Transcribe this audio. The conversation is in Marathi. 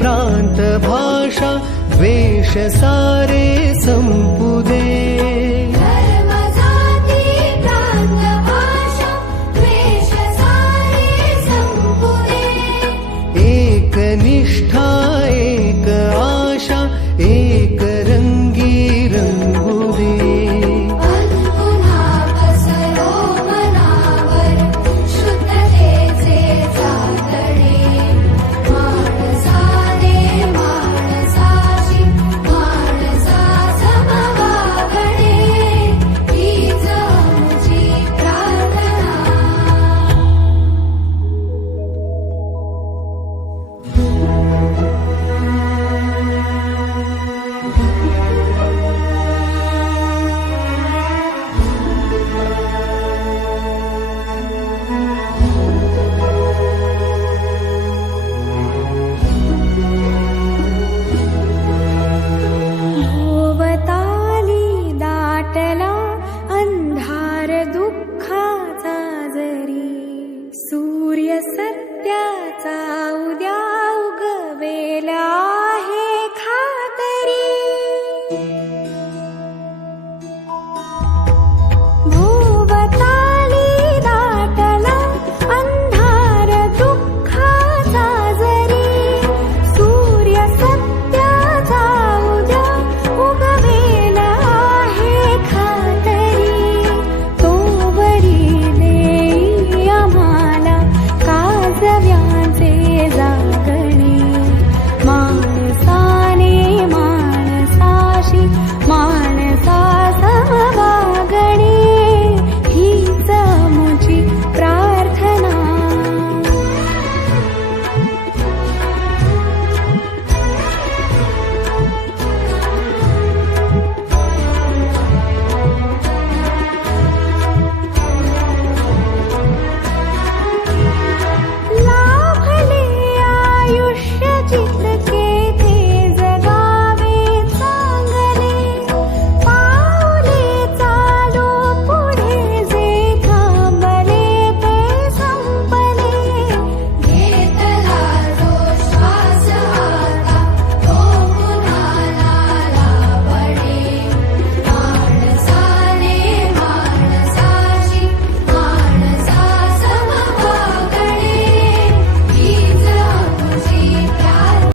प्रान्तभाषा वेषसारे सम्पुदे